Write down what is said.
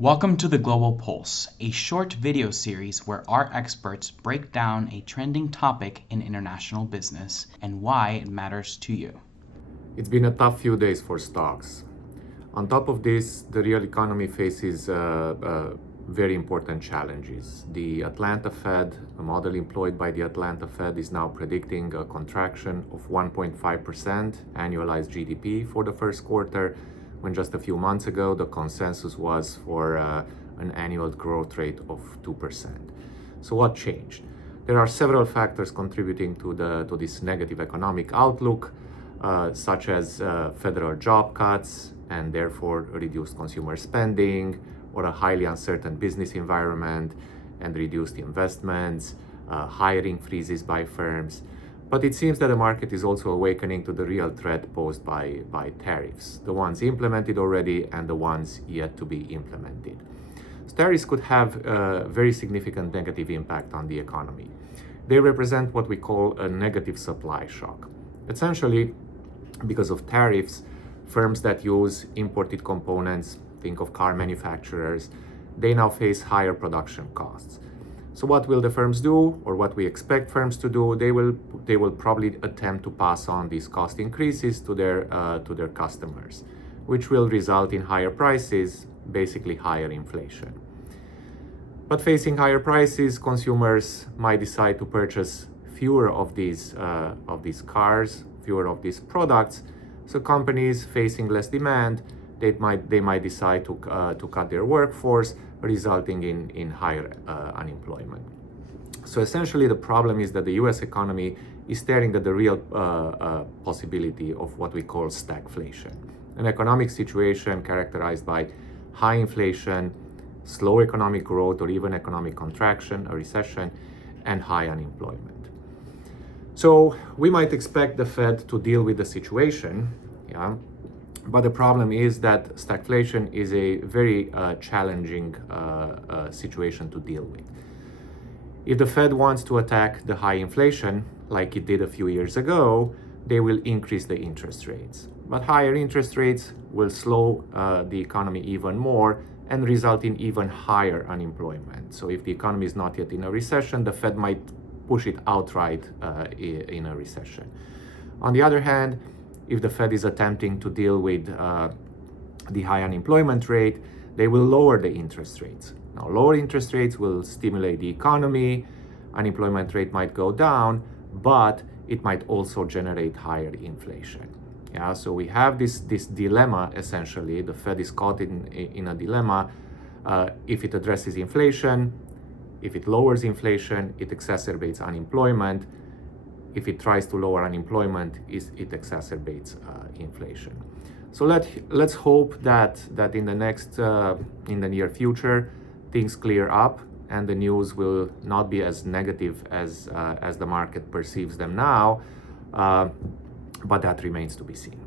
Welcome to the Global Pulse, a short video series where our experts break down a trending topic in international business and why it matters to you. It's been a tough few days for stocks. On top of this, the real economy faces very important challenges. The Atlanta Fed, a model employed by the Atlanta Fed, is now predicting a contraction of 1.5% annualized GDP for the first quarter, when just a few months ago the consensus was for an annual growth rate of 2%. So what changed? There are several factors contributing to this negative economic outlook, such as federal job cuts and therefore reduced consumer spending, or a highly uncertain business environment and reduced investments, hiring freezes by firms. But it seems that the market is also awakening to the real threat posed by tariffs, the ones implemented already and the ones yet to be implemented. So tariffs could have a very significant negative impact on the economy. They represent what we call a negative supply shock. Essentially, because of tariffs, firms that use imported components, think of car manufacturers, they now face higher production costs. So what will the firms do, or what we expect firms to do? They will probably attempt to pass on these cost increases to their customers, which will result in higher prices, basically higher inflation. But facing higher prices, consumers might decide to purchase fewer of these cars, fewer of these products. So companies facing less demand, they might decide to cut their workforce, resulting in higher unemployment. So essentially, the problem is that the U.S. economy is staring at the real possibility of what we call stagflation, an economic situation characterized by high inflation, slow economic growth, or even economic contraction, a recession, and high unemployment. So we might expect the Fed to deal with the situation, but the problem is that stagflation is a very challenging situation to deal with. If the Fed wants to attack the high inflation, like it did a few years ago, they will increase the interest rates. But higher interest rates will slow the economy even more and result in even higher unemployment. So if the economy is not yet in a recession, the Fed might push it outright in a recession. On the other hand, if the Fed is attempting to deal with the high unemployment rate, they will lower the interest rates. Now, lower interest rates will stimulate the economy, unemployment rate might go down, but it might also generate higher inflation. So we have this dilemma, essentially. The Fed is caught in a dilemma. If it addresses inflation, if it lowers inflation, it exacerbates unemployment. If it tries to lower unemployment, it exacerbates inflation. So let's hope that in the near future, things clear up and the news will not be as negative as the market perceives them now, but that remains to be seen.